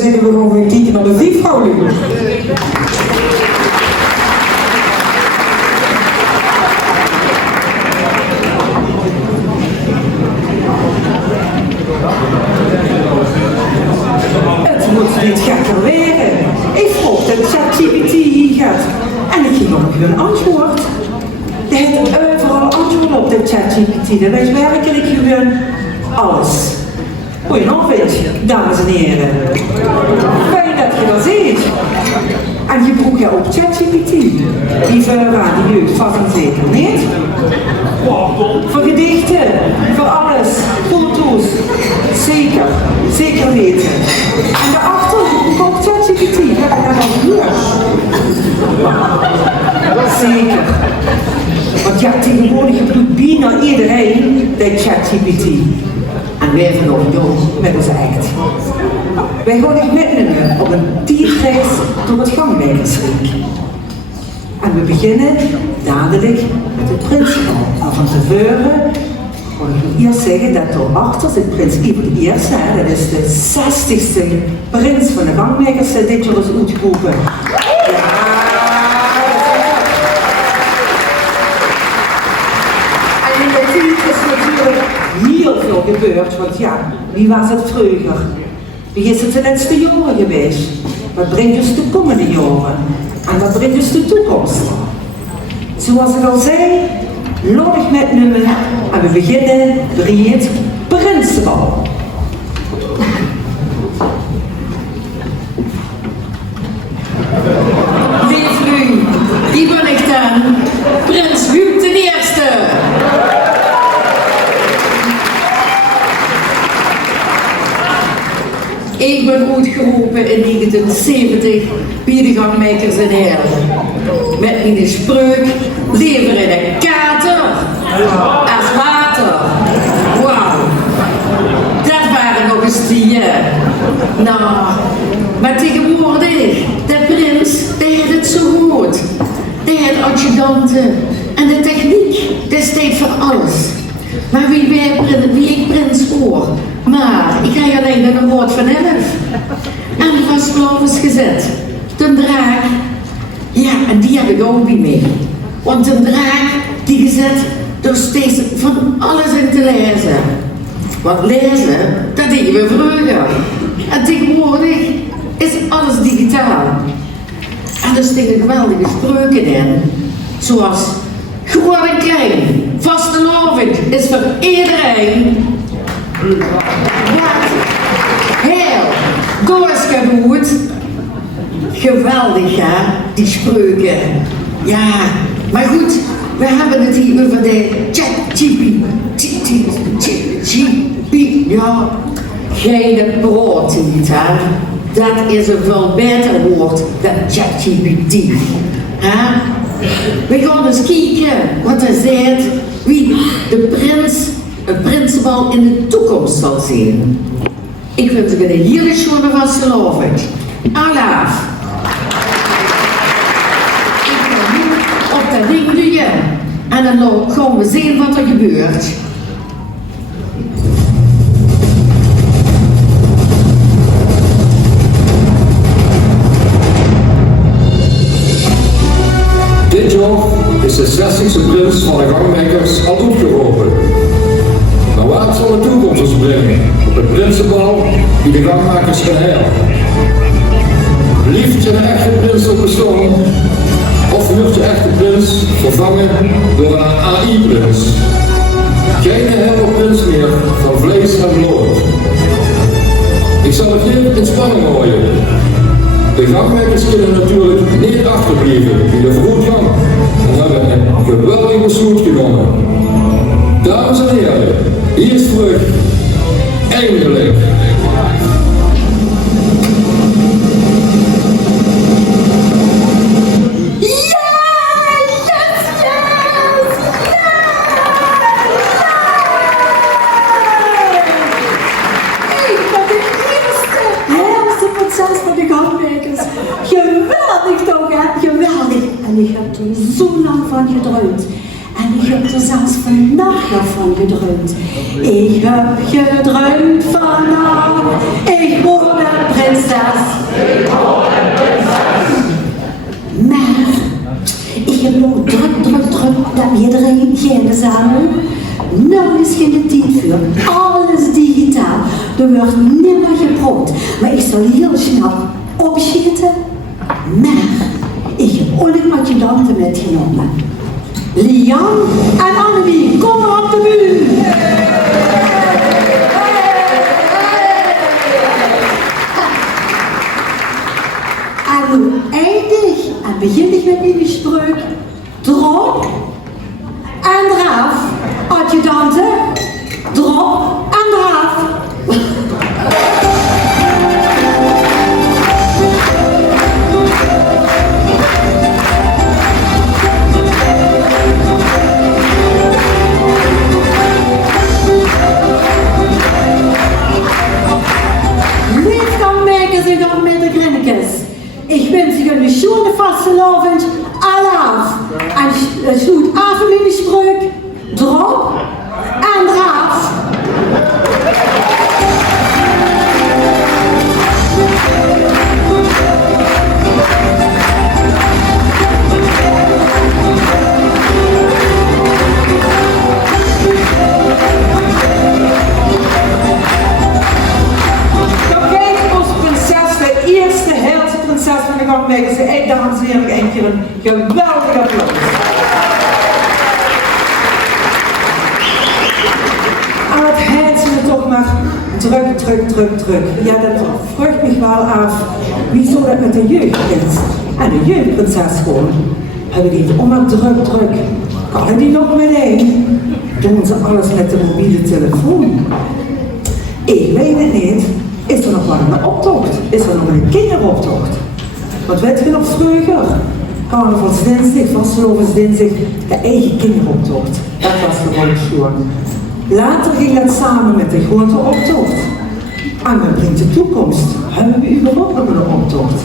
zeggen we gewoon weer kijken naar de vliegvrouwen. Het moet niet gekker weren. Ik vroeg dat ChatGPT hier gaat en ik ging op hun antwoord. Hij heeft overal antwoorden op de ChatGPT. Dat is werkelijk gewoon alles. Goedenavond, dames en heren. Fijn dat je dat ziet. En je broek je op ChatGPT. Die verraan die jeugd vast en zeker niet. Voor gedichten, voor alles, foto's. Zeker, zeker weten. En daarachter op ChatGPT. Ja, en dan hier. Zeker. Want ja, tegenwoordig doet bijna iedereen de ChatGPT. En wij vanochtend ook met onze act. Wij gaan echt meenemen op een tijdreis door het Gangmakersrijk. En we beginnen dadelijk met het Prinsbal. En van tevoren wil ik eerst zeggen dat daarachter zit Prins Ivo de Eerste. Dat is de 60ste prins van de Gangmakers dit jaar is uitgeroepen. Heel veel gebeurd, want ja, wie was het vroeger? Wie is het de laatste jaren geweest? Wat brengt dus de komende jaren? En wat brengt dus de toekomst? Zoals ik al zei, laat ik met nummer en we beginnen bij het Prinsenbal. Lief nu, die ben ik dan, Prins Huub de Eerste. Ik ben uitgeroepen in 1970 bij de Gangmakers in Heerlen. Met mijn spreuk, leven in een kater als water. Wauw, dat waren nog eens die. Nou, maar tegenwoordig, de prins, die heeft het zo goed. Die heeft adjudanten en de techniek, dat steekt voor alles. Maar wie ik prins hoor. Maar ik ga je alleen naar een woord van 11. En vast is gezet. De draak, ja, en die heb ik ook niet mee. Want een draak, die gezet door steeds van alles in te lezen. Want lezen, dat deden we vroeger. En tegenwoordig is alles digitaal. En er steken geweldige spreuken in. Zoals, gewoon en klein, vastelovend is voor iedereen. Wat heel doorgedoet. Geweldig hè, die spreuken. Ja, maar goed, we hebben het hier over de ChatGPT. Ja, geen brood niet hè. Dat is een veel beter woord dan ChatGPT. We gaan eens kijken wat hij zegt, wie de prins, het Prinsenbal in de toekomst zal zien. Ik wens u een hele schone vastelovend. Alaaf. Ik ga nu op dat ding duwen en dan gaan we zien wat er gebeurt. Dit jaar is de 60ste prins van de Gangmakers al opgeroepen. Maar wat zal de toekomst ons brengen op het Prinsenbal die de Gangmakers gaan halen? Blijft je een echte prins op bestaan? Of wordt je echte prins vervangen door een AI-prins? Geen hele prins meer van vlees en bloed. Ik zal het hier in spanning houden. De Gangmakers kunnen natuurlijk niet achterblijven in de voortgang en hebben een geweldige besluit genomen. Dames en heren, hier is terug, eindelijk. Geweldig toch hè? Geweldig. En ik heb er zo lang van gedroomd. En ik heb er zelfs vannacht nog van gedroomd. Ik heb gedroomd vannacht. Ik word een prinses iedereen geen samen. Nou is geen tijd voor. Alles digitaal. Er wordt nimmer gepropt. Maar ik zal heel snel opschieten. Maar ik heb ook adjudanten metgenomen. Lian en Annelie, kom maar op de bühne. En nu eindig en begin ik met die spreuk. Drop en draf. Adjudanten, drop en draf. Ik wens u een schöne vastelavond af. En sluit af met de spreuk, drop en draf. Ik dames en heren, een keer een geweldig applaus. En het heet ze toch maar druk. Ja, dat vraagt me wel af, wieso dat met de jeugdprins en de jeugdprinses gewoon. Hebben die het allemaal druk. Kan die nog meteen? Doen ze alles met de mobiele telefoon? Ik weet het niet. Is er nog wel een optocht? Is er nog een kinderoptocht? Want weet je nog vroeger? Carnavalsdinsdag, vastelovensdinsdag, de eigen kinderoptocht. Dat was gewoon schoon. Later ging dat samen met de grote optocht. En wat brengt de toekomst? Hebben we überhaupt nog een optocht?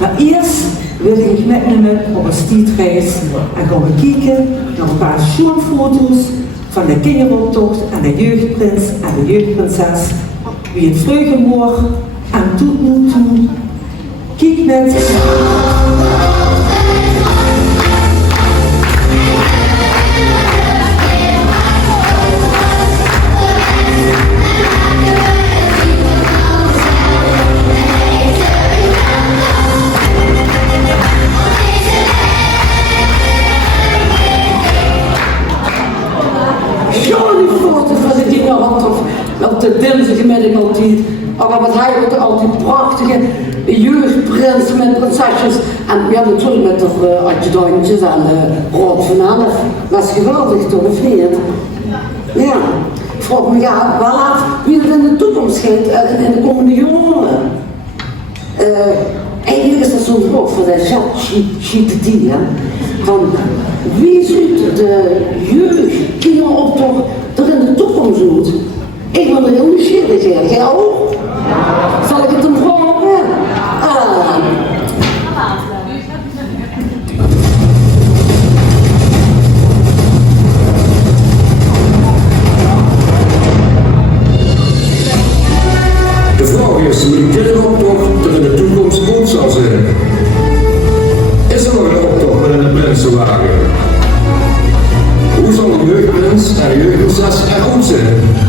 Maar eerst wil ik metnemen op een stietreis en gaan we kijken naar een paar schoonfoto's van de kinderoptocht en de jeugdprins en de jeugdprinses. Wie het vroeger mocht en toen. Kijk met. Op de dinsdagmiddag altijd, maar wat hij ook altijd prachtige jeugdprins met prinsesjes en ja natuurlijk met de adjudantjes en de Rood van Elf. Dat is geweldig toch, of niet? Ja, ik vraag me wel af wie er in de toekomst gaat in de komende jaren. Eigenlijk is dat zo'n woord voor de ChatGPT, van wie ziet de jeugd kinderoptocht er in de toekomst doet. Ik ben er heel nieuwsgierig in. Jij ook? Zal ik het hem vragen? De vraag is hoe de kinderoptocht er in de toekomst ook zal zijn. Is er nog een optocht met een prinsenwagen? Hoe zal de jeugdprins en de jeugdprinses er ook zijn?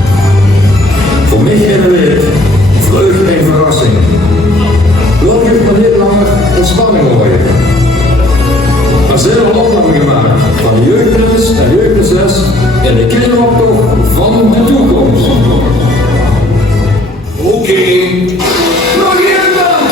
Voor mij geen weet, vreugde en verrassing. Wel geeft maar niet langer in spanning houden. Er zijn al opnamen gemaakt van de jeugdprins en jeugdprinses in de kinderoptocht van de toekomst. Oké. Nog één dan!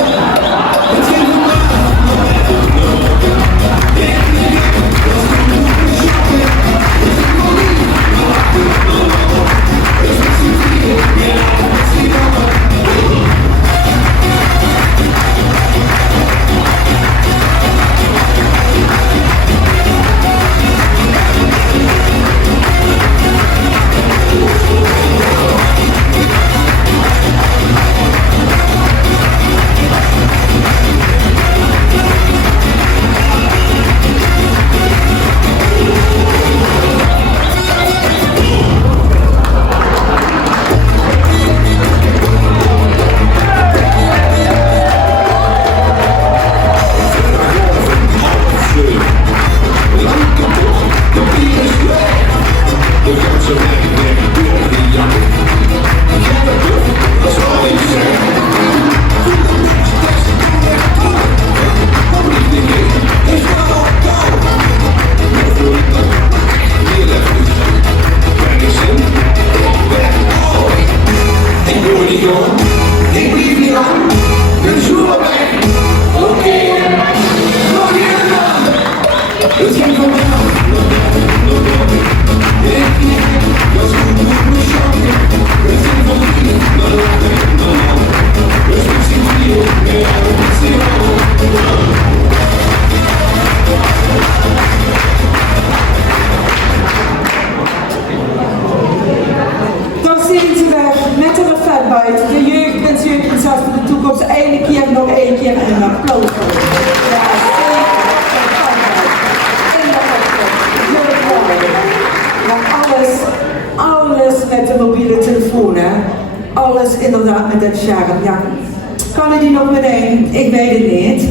door weg. Oké, nog een man. Het ging van mij. Dat is goed, moet me schokken. Het ging van mij. Maar laat me in de man. Dus misschien hier, ja, misschien wel. Dan zien ze weg met een fatbite. De jeugdprins, jeugdprinses voor de toekomst. Eén keer, nog één keer en een applaus voor hem. Ja, zeker. Maar alles met de mobiele telefoon, hè. Alles inderdaad met dat scherm. Ja, kan ik die nog meteen? Ik weet het niet.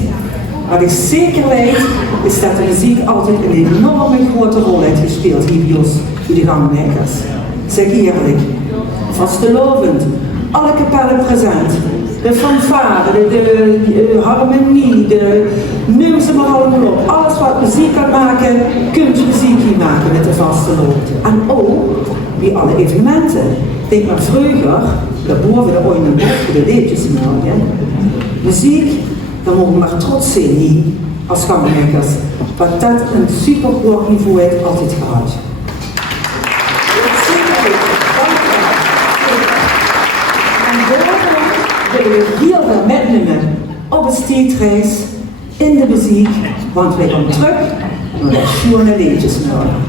Wat ik zeker weet, is dat de muziek altijd een enorme grote rol heeft gespeeld hier bij ons, bij de gangmakers. Zeg eerlijk, vastelovend, alle kapellen present, de fanfare, de harmonie, noem ze maar allemaal op. Alles wat muziek kan maken, kunt je muziek hier maken met de vastelovend. En ook bij alle evenementen. Denk maar vroeger, daarboven de ooit en boven de leedjes maken. Muziek, dan mogen we maar trots zijn hier als gangmakers. Want dat een super hoog niveau heeft altijd gehad. En daarom willen we heel veel metnemen op een steedreis, in de muziek, want wij gaan terug naar de schone leedjesmorgen.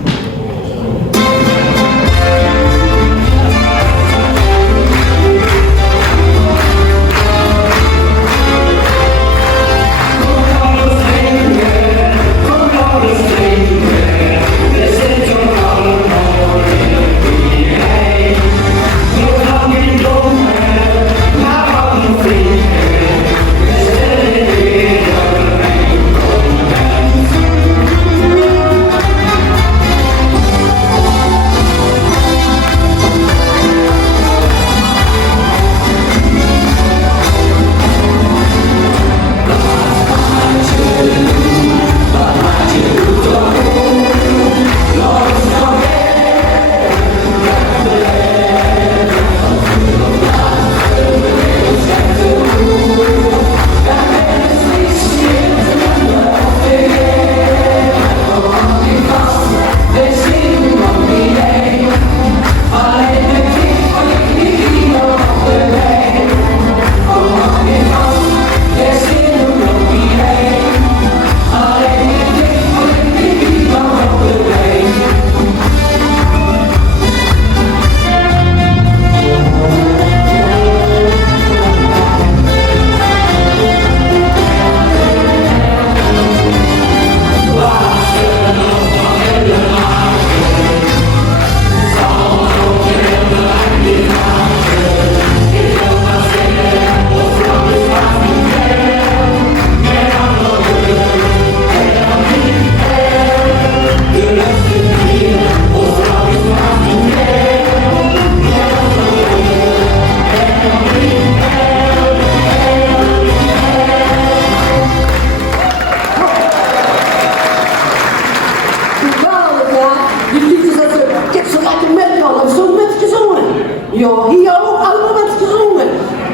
Ja, hier ook allemaal met gezongen.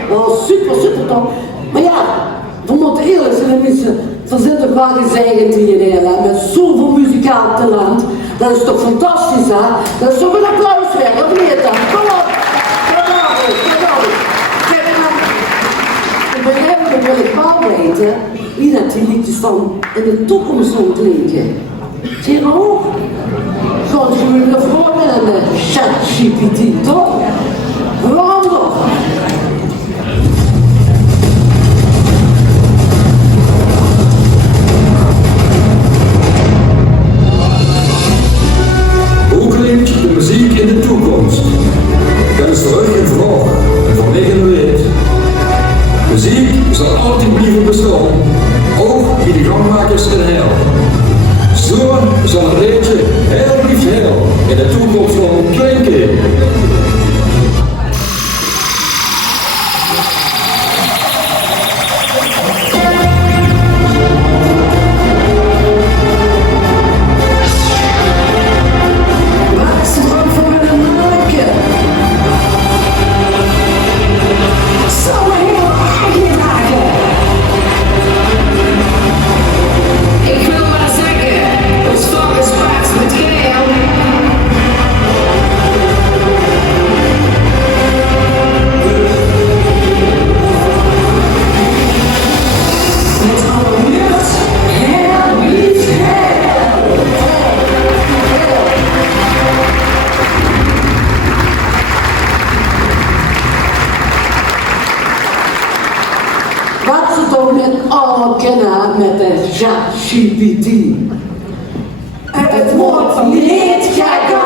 Oh, super, super top. Maar ja, we moeten eerlijk zijn mensen. Er zitten vaak gezegend hier met zoveel muzikaal talent. Dat is toch fantastisch, hè? Dat is toch een applaus weg, dat weet je. Kom op. Kijk maar. Ik wil ik wel weten wie dat die liedjes dan in de toekomst zullen klinken. Zie je nog? Zoals jullie ervoor met een ChatGPT, toch? Waarom nog? Hoe klinkt de muziek in de toekomst? Dat is terug in vraag en voor mij weet. Muziek zal altijd blijven bestaan, ook bij de gangmakers in hel. Zo zal het liedje heel lief heel in de toekomst van klinken. als het toch net al kennen met de ChatGPT. Het wordt niet gegaan.